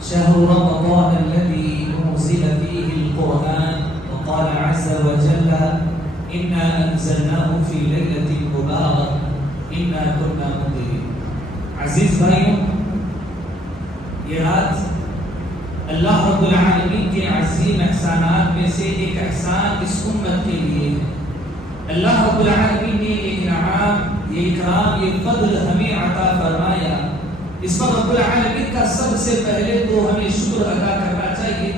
شهر رمضان الذي أنزل فيه القرآن وقال عز وجل إنا أنزلناه في ليلة مباركة إنا كنا منذرين. عزیز بھائیوں، یہ رات اللہ رب العالمین کے عظیم احسانات میں سے ایک احسان اس امت کے لیے ہے۔ اللہ رب العالمین نے یہ انعام، یہ اکرام، یہ فضل ہمیں عطا فرمایا۔ اس پر رب العالمین کا سب سے پہلے تو ہمیں شکر ادا کرنا چاہیے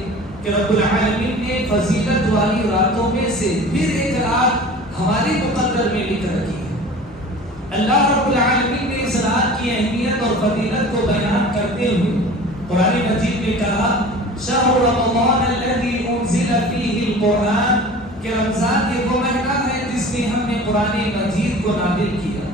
کہ رب العالمین نے فضیلت والی راتوں میں سے پھر ایک رات ہمارے مقدر میں لکھ رکھی ہے۔ اللہ رب العالمین نے اس رات کی اہمیت اور فضیلت کو بیان کرتے ہوئے قرآن مجید میں کہا شہر رمضان الذی انزل فیہ القرآن، کہ رمضان یہ وہ مہینہ ہے جس میں ہم نے قرآن مجید کو نازل کیا۔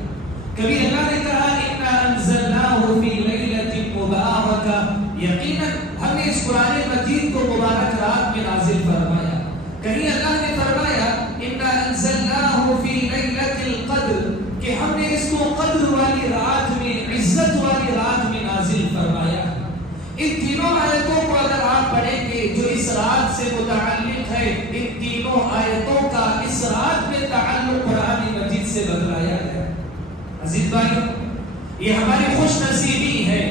کبھی اللہ نے کہا انا انزلناہ فی لیلۃ مبارکہ، یقیناً ہم نے اس قرآن مجید کو مبارک رات میں نازل فرمایا۔ کہیں اللہ نے فرمایا انا انزلناہ فی لیلۃ القدر، کہ ہم نے اس کو قدر والی رات میں، عزت والی رات میں نازل فرمایا۔ ان تینوں آیتوں کو اگر آپ پڑھیں گے جو اس رات سے متعلق ہے، ان تینوں آیتوں کا اس رات میں تعلق قرآن مجید سے بتلایا گیا۔ عزیز بھائیو، یہ ہماری خوش نصیبی ہے،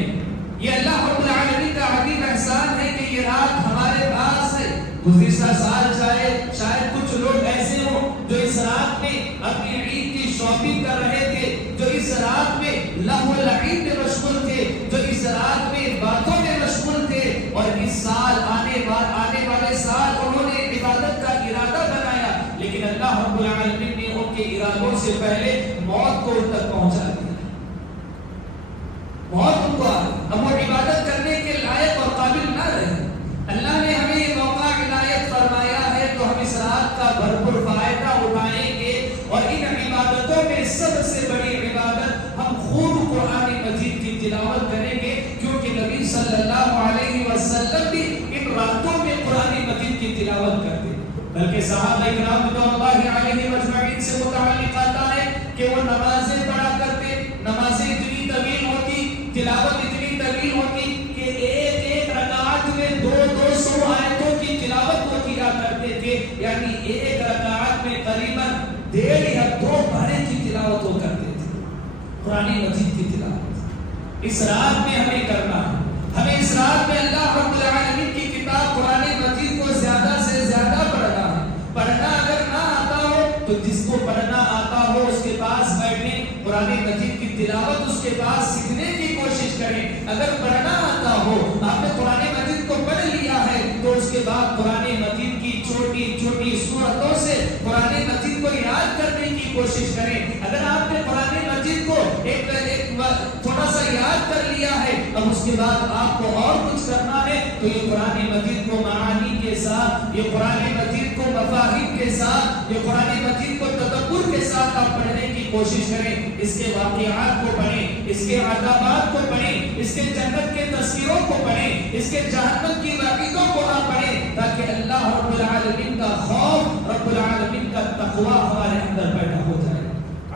یہ اللہ رب العالمین کا عظیم احسان ہے کہ یہ رات ہمارے پاس ہے۔ گزشتہ سال شاید کچھ لوگ ایسے ہوں جو اس رات میں اپنی عید کی شاپنگ کر رہے تھے، جو اس رات میں لہو و لعب میں مشغول تھے، جو اس رات میں باتوں میں مشغول تھے، اور اس سال آنے والے سال انہوں نے عبادت کا ارادہ بنایا، لیکن اللہ رب العالمین نے ان کے ارادوں سے پہلے موت کو ان تک پہنچا دیا۔ موت ان کو اب وہ عبادت کرنے کے لائق اور قابل نہ رہے۔ اللہ نے ہمیں یہ موقع عنایت فرمایا ہے تو ہم اس رات کا بھرپور فائدہ اٹھائیں گے، اور ان عبادتوں میں سب سے بڑی عبادت ہم خوب قرآن مجید کی تلاوت کریں گے، کیونکہ نبی صلی اللہ علیہ وسلم بھی ان راتوں میں قرآن مجید کی تلاوت کرتے، بلکہ صحابہ کرام رضوان اللہ علیہم اجمعین سے متعلق آتا ہے کہ وہ نمازیں پڑھا کرتے، نمازیں اتنی طویل ہوتی، تلاوت اتنی طویل ہوتی کہ ایک رکعت میں 200 آیتوں کی تلاوت وہ کیا کرتے تھے، یعنی ایک رکعت میں قریباً 1.5 یا 2 پارے کی تلاوت وہ کرتے تھے، قرآن مجید کی تلاوت۔ اس رات میں ہمیں کرنا ہے، ہمیں اس رات میں اللہ رب العالمین کی کتاب قرآن مجید کو زیادہ سے زیادہ پڑھنا ہے۔ پڑھنا اگر نہ آتا ہو تو جس کو پڑھنا آتا ہو اس کے پاس بیٹھیں، قرآن مجید کی تلاوت اس کے پاس سیکھنے کی کوشش کریں۔ اگر پڑھنا آتا ہو، آپ نے قرآن مجید کو پڑھ لیا ہے تو اس کے بعد قرآن مجید کی چھوٹی چھوٹی سورتوں سے قرآن مجید کو یاد کرنے کی کوشش کریں۔ اگر آپ نے قرآن مجید کو ایک تھوڑا سا یاد کر لیا ہے، اب اس کے بعد آپ کو اور کچھ کرنا ہے تو یہ قرآن مجید کو معانی کے ساتھ، یہ قرآن مجید کو مفاہیم کے ساتھ، یہ قرآن مجید کو تدبر کے ساتھ آپ پڑھنے کی کوشش کریں۔ اس کے واقعات کو پڑھیں، اس کے عذابات کو پڑھیں، اس کے جنت کے تذکروں کو پڑھیں، اس کے جہنم کی وعیدوں کو آپ پڑھیں، تاکہ اللہ رب العالمین کا خوف، رب العالمین کا تقوی ہمارے اندر پیدا ہو جائے۔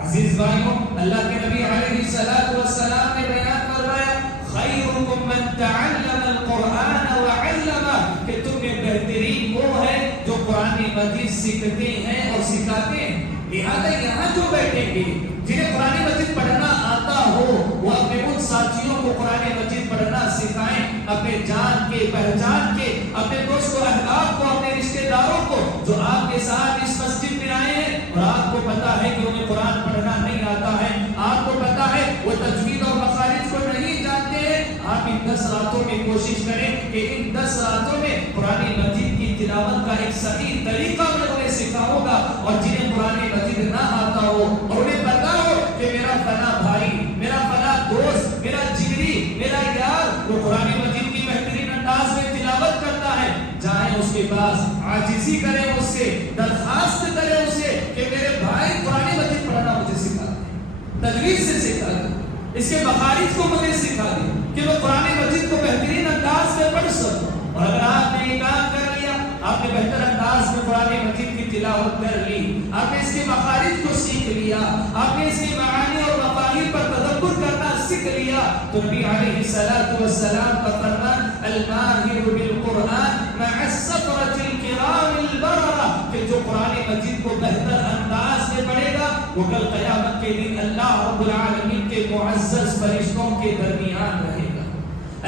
عزیز بھائیوں، اللہ کے نبی علیہ الصلوۃ والسلام نے بیان فرمایا خیرکم من تعلم القرآن وعلمہ، کہ تم میں بہترین وہ ہے جو قرآن مجید سیکھتے ہیں اور سکھاتے ہیں۔ لہذا یہاں جو بیٹھیں گے جنہیں قرآن مجید پڑھنا آتا ہو، وہ اپنے ان ساتھیوں کو قرآن مجید پڑھنا سکھائیں، اپنے جان کے پہچان کے، اپنے دوست و احباب کو، اپنے رشتہ داروں کو جو آپ کے ساتھ اس مسجد میں آئے ہیں اور آپ کو پتا ہے کہ انہیں قرآن پڑھنا نہیں آتا ہے، آپ کو پتا ہے وہ تجوید اور مخارج کو نہیں جانتے ہیں، آپ ان 10 راتوں میں کوشش کریں کہ ان 10 راتوں میں قرآن مجید کی تلاوت کا ایک صحیح طریقہ میں انہیں سکھاؤں گا، اور جنہیں قرآن مجید نہ آتا ہو اور انہیں پتا ہو کہ میرا فلاں بھائی، میرا فلاں دوست، میرا جگری، میرا یار وہ قرآن مجید کی بہترین انداز میں تلاوت کرتا ہے، جائیں اس کے پاس، عاجزی کریں اس سے، درخواست کریں اس سے کہ میرے بھائی قرآن مجید پڑھنا مجھے سکھا دیں، تجوید سے سکھا دیں، اس کے مخارج کو مجھے سکھا دیں کہ میں قرآن مجید کو بہترین انداز میں پڑھ سکوں۔ اور اگر آپ نے یہ کام کر لیا، آپ نے بہتر انداز میں قرآن مجید کی تلاوت کر لی، آپ نے اس کے مخارج کو سیکھ لیا، آپ نے اس کے معانی اور مفاہیم پر تدبر کرنا سیکھ لیا، تو نبی علیہ الصلوۃ والسلام کا فرمان الماہر بالقرآن مع السفرة الكرام البررہ، کہ جو قرآن مجید کو بہتر انداز میں پڑھے گا وہ کل قیامت کے دن اللہ رب العالمین کے معزز فرشتوں کے درمیان رہے گا۔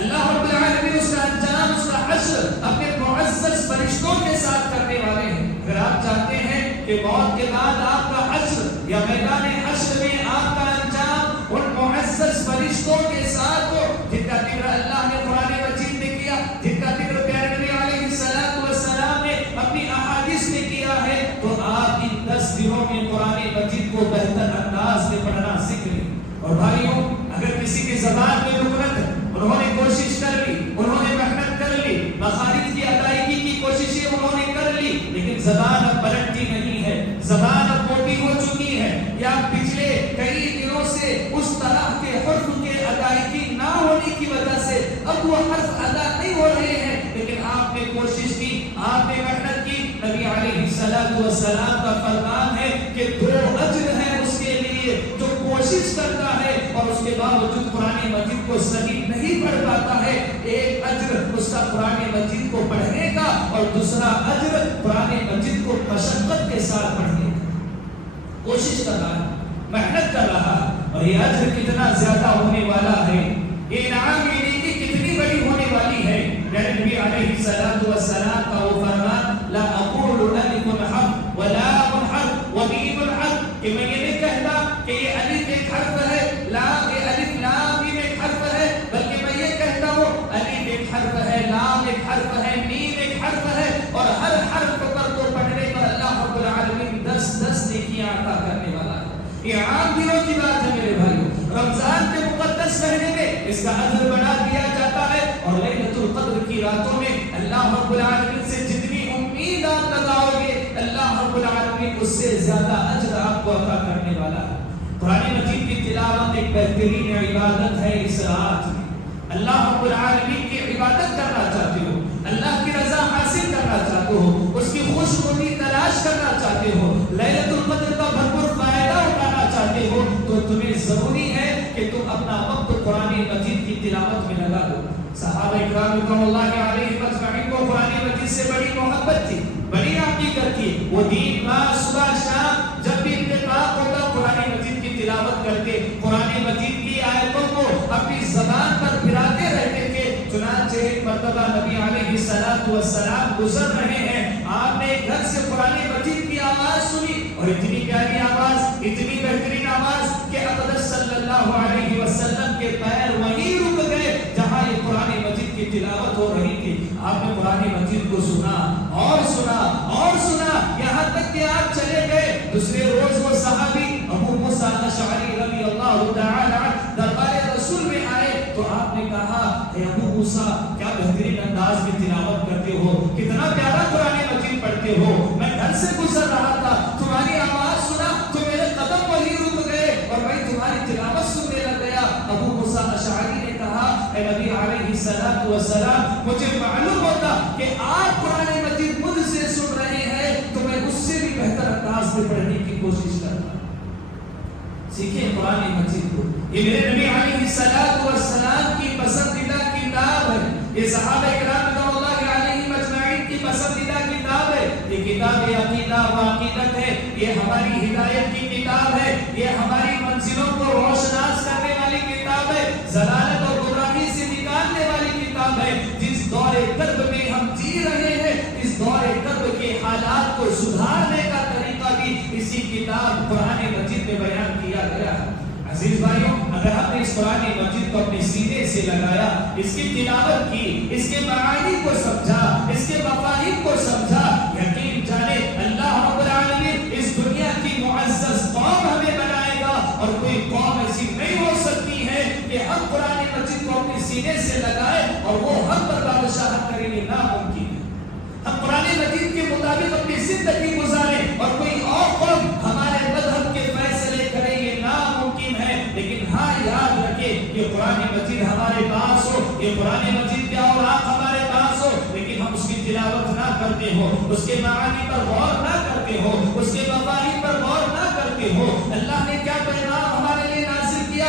اللہ رب العالمین اس کا انجام، اس کا حشر اپنے معزز فرشتوں کے ساتھ کرنے والے ہیں۔ اگر آپ چاہتے ہیں کہ موت کے بعد آپ کا حشر یا میدان حشر میں آپ کا انجام ان معزز فرشتوں کے ساتھ ہو جن کا ذکر اللہ نے قرآن مجید میں کیا، جن کا ذکر پیارے نبی علیہ السلام نے اپنی احادیث میں کیا ہے، تو آپ ان 10 دنوں میں قرآن مجید کو بہتر انداز میں پڑھنا سیکھ لیں۔ اور بھائیوں، اگر کسی کی زبان میں لغت ہے، انہوں نے کوشش کر لی، انہوں نے محنت کر لی، مخارج کی ادائیگی کی کوششیں انہوں نے کر لی، لیکن زبان اب پلٹتی نہیں ہے، زبان اب موٹی ہو چکی ہے، یا پچھلے کئی دنوں سے اس طرح کے حرف کے ادائیگی نہ ہونے کی وجہ سے اب وہ حرف ادا نہیں ہو رہے ہیں، لیکن آپ نے کوشش کی، آپ نے محنت کی۔ نبی علیہ السلام کا فرمان ہے کہ 2 اجر ہیں اس کے لیے جو کوشش کرتا ہے اور اس کے باوجود قرآن مجید کو صحیح نہیں پڑھ پاتا ہے۔ ایک اجر اس کا قرآن مجید کو پڑھنے کا اور دوسرا اجر قرآن مجید کو مشقت کے ساتھ پڑھنے کا۔ کوشش کر رہا ہے، محنت کر رہا ہے، اور یہ اجر کتنا زیادہ ہونے والا ہے، یہ انعام یہ نیکی کتنی بڑی ہونے والی ہے۔ میرے نبی علیہ السلام کا وہ فرمان، لا اقول الف حرف ولام حرف ومیم حرف، کہ میں یہ نہیں کہتا کہ یہ الف ایک حرف ہے، لام یہ الف لام میم ایک حرف ہے، بلکہ میں یہ کہتا ہوں الف ایک حرف ہے، لام ایک حرف ہے، میم ایک حرف ہے، اور ہر حرف پر تو پڑھنے پر اللہ رب العالمین 10 نیکیاں عطا کرنے والا ہے۔ یہ عام دنوں کی بات ہے میرے بھائیوں، رمضان کے مقدس مہینے میں اس کا اجر بڑھا دیا جاتا ہے، اور لیلۃ القدر کی راتوں میں اللہ رب العالمین سے جتنی امید آپ لگاؤ گے اللہ رب العالمین اس سے زیادہ اجر آپ کو عطا کرنے والا ہے۔ قرآن مجید کی تلاوت ایک بہترین عبادت ہے۔ اس رات میں اللہ رب العالمین کی عبادت کرنا چاہتے ہو، اللہ کی رضا حاصل کرنا چاہتے ہو، اس کی خوش خودی تلاش کرنا چاہتے ہو، لیلۃ القدر کا بھرپور فائدہ اٹھانا چاہتے ہو، تو تمہیں ضروری ہے کہ تم اپنا وقت قرآن مجید کی تلاوت میں لگا دو۔ صحابہ اکرام رضوان اللہ علیہم اجمعین کو قرآن مجید سے بڑی محبت تھی، بڑی عقیدت تھی۔ وہ دین رات صبح شام جب بھی اتفاق ہوتا قرآن مجید کی تلاوت کرتے، قرآن مجید کی آیتوں کو اپنی زبان پر پھراتے رہتے تھے۔ چنانچہ ایک مرتبہ نبی علیہ السلام گزر رہے ہیں، آپ نے گھر سے قرآن مجید کی آواز سنی، اور اتنی پیاری آواز، اتنی بہترین آواز کہ اقدس صلی اللہ علیہ وسلم کے پیر وہیں رک گئے جہاں یہ قرآن مجید کی تلاوت ہو رہی تھی۔ آپ نے قرآن مجید کو سنا اور سنا اور سنا، یہاں تک کہ آپ چلے گئے۔ دوسرے روز وہ صحابی ابو موسیٰ اشعری رضی اللہ تعالی عنہ دربار رسول میں آئے تو آپ نے کہا، اے ابو موسیٰ، کیا بہترین انداز میں تلاوت کرتے ہو، کتنا پیارا قرآن مجید پڑھتے ہو، میں گھر سے گزر رہا تھا، تمہاری آواز سنا تو میرے قدم وہیں رک گئے اور میں تمہاری تلاوت سننے لگ گیا۔ ابو موسیٰ اشعری نے کہا، اے نبی علیہ السلام، مجھے معلوم ہوتا کہ آپ قرآن مجید مجھ سے سن رہے ہیں تو میں اس سے بھی بہتر انداز میں پڑھنے کی کوشش کرتا۔ سیکھیں قرآن مجید کو، یہ میرے نبی علیہ السلام کی پسندیدہ کتاب ہے، یہ صحابہ کرام رضوان اللہ علیہم اجمعین کی پسندیدہ کتاب ہے، یہ کتاب عقیدہ و عقیدت ہے، یہ ہماری ہدایت کی کتاب ہے، یہ ہماری منزلوں کو روشناس کرنے والی کتاب ہے، ضلالت اور گمراہی سے نکالنے والی کتاب ہے۔ جس دور کرب میں ہم جی رہے ہیں، اس دور کرب کے حالات کو سدھارنے کا طریقہ بھی اسی کتاب قرآن مجید میں بیان کیا گیا ہے۔ عزیز بھائیوں، اگر ہم نے اس قرآن مجید کو اپنے سینے سے لگایا، اس کی تلاوت کی، اس کے معانی کو سمجھا، اس کے مفاہیم کو سمجھا، یقین جانے اللہ رب العالمین اس دنیا کی معزز قوم ہمیں بنائے گا، اور کوئی قوم ایسی نہیں ہو سکتی ہے کہ ہم قرآن مجید کو اپنے سینے سے لگائے اور وہ ہم پر بادشاہت کریں گے، ناممکن ہے۔ ہم قرآن مجید کے مطابق اپنی زندگی گزاریں اور کوئی اور قوم ہمارے مذہب کے فیصلے کریں، یہ ناممکن ہے۔ لیکن ہاں یاد رکھیں، یہ قرآن مجید ہمارے پاس ہو، یہ قرآن مجید کے اوراق ہمارے پاس ہو، لیکن ہم اس کی تلاوت نہ کرتے ہو، اس کے معانی پر غور نہ کرتے ہو، اس کے مفاہیم پر غور نہ کرتے ہو، اللہ نے کیا پیغام ہمارے لیے نازل کیا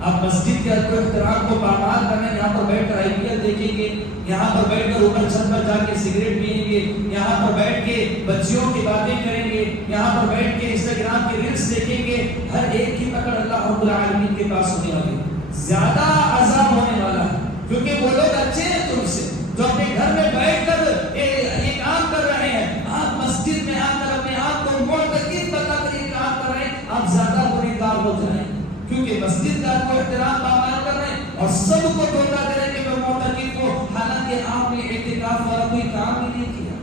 آپ مسجد کے ادب و احترام کو پامال کریں، یہاں پر بیٹھ کر IPL دیکھیں گے، یہاں پر بیٹھ کر اوپر چھت پر جا کے سگریٹ پئیں گے، یہاں پر بیٹھ کے بچیوں کی باتیں کریں گے، یہاں پر بیٹھ کے انسٹاگرام کے ریلز دیکھیں گے، ہر ایک کی پکڑ اللہ رب العالمین کے پاس ہونے والی زیادہ عذاب ہونے والا ہے، کیونکہ وہ لوگ اچھے ہیں تم سے جو اپنے گھر میں بیٹھ کر یہ کام کر رہے ہیں، آپ مسجد میں آ کر اپنے آپ کو معتقد بتا کر یہ کام کر رہے ہیں، آپ زیادہ گنہگار ہو جائیں، کیونکہ مسجد کا کو احترام پامال کر رہے ہیں اور سب کو دھوکہ دے رہے ہیں کہ میں معتقد ہوں، حالانکہ آپ نے اعتکاف والا کوئی کام ہی نہیں کیا۔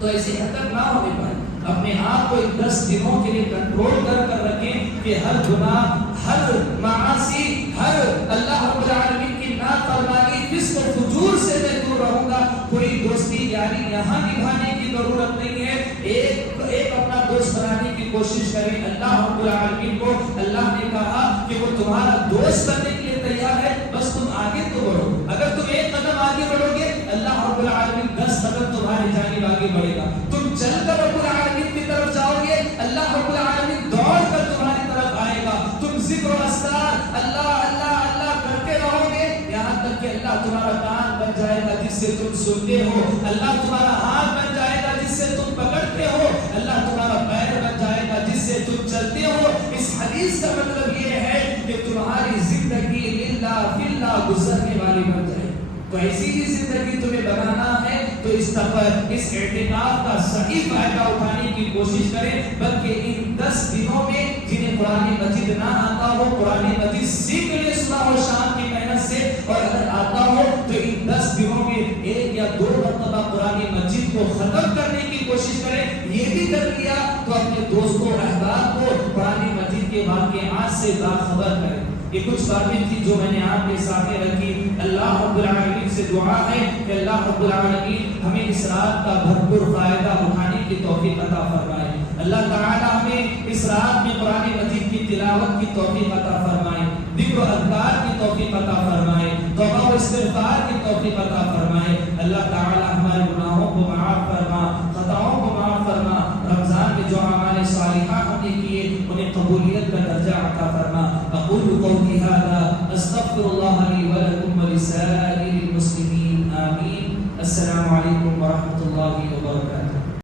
تو ایسی حرکت نہ ہونے پائے، اپنے آپ کو 10 دنوں کے لیے کنٹرول کر رکھیں کہ ہر گناہ، ہر معاصی، ہر اللہ رب العالمین کی نافرمانی، فسق و فجور سے میں دور رہوں گا۔ کوئی دوستی یاری یہاں نبھانے کی ضرورت نہیں ہے، ایک اپنا دوست بنانے کی کوشش کریں۔ اللہ رب العالمین کو اللہ نے کہا کہ وہ تمہارا دوست بننے کے لیے تیار ہے، بس تم آگے تو بڑھو۔ اگر تم ایک قدم آگے بڑھو گے، اللہ رب العالمین 10 قدم تمہاری جانب آگے بڑھے گا۔ تم چل کر رب العالمین کی طرف جاؤ گے، اللہ رب العالمین دوڑ کر تمہاری طرف آئے گا۔ تم ذکر و اذکار اللہ اللہ اللہ کرتے رہو گے، یہاں تک کہ اللہ تمہارا کان بن جائے گا جس سے تم سنتے ہو، اللہ تمہارا ہاتھ بن جائے گا جس سے تم پکڑتے ہو، اللہ تمہارا پیر بن جائے گا جس سے تم چلتے ہو۔ اس حدیث کا مطلب یہ ہے کہ تمہاری زندگی للہ فی اللہ گزرنے والی بن جائے۔ تو ایسی ہی زندگی تمہیں بنانا ہے تو اس اعتکاف کا صحیح فائدہ اٹھانے کی کوشش کریں، بلکہ ان 10 دنوں میں جنہیں قرآن مجید نہ آتا ہو، قرآن مجید سیکھ لیں صبح و شام کی محنت سے، اور اگر آتا ہو تو ان 10 دنوں میں 1 یا 2 مرتبہ قرآن مجید کو ختم کرنے کی کوشش کریں۔ یہ بھی کر لیا تو اپنے دوستوں احباب کو قرآن مجید کے واقعات سے باخبر کریں۔ یہ کچھ باتیں تھی جو میں نے آپ کے سامنے رکھی۔ اللہ رب العالمین سے دعا ہے کہ اللہ رب العالمین ہمیں اس رات کا بھرپور فائدہ اٹھانے کی توفیق عطا فرمائے۔ اللہ تعالی ہمیں اس رات میں قرآن مجید کی تلاوت کی توفیق عطا فرمائے، ذکر و اذکار کی توفیق عطا فرمائے، توبہ و استغفار کی توفیق عطا فرمائے۔ اللہ تعالی ہمارے گناہوں کو معاف فرما، خطاؤں کو معاف فرما، رمضان میں جو اعمال صالحہ ہم نے کیے انہیں قبولیت کا درجہ عطا فرما۔ اقول قولی ھذا استغفر اللہ لی ولکم ولسائر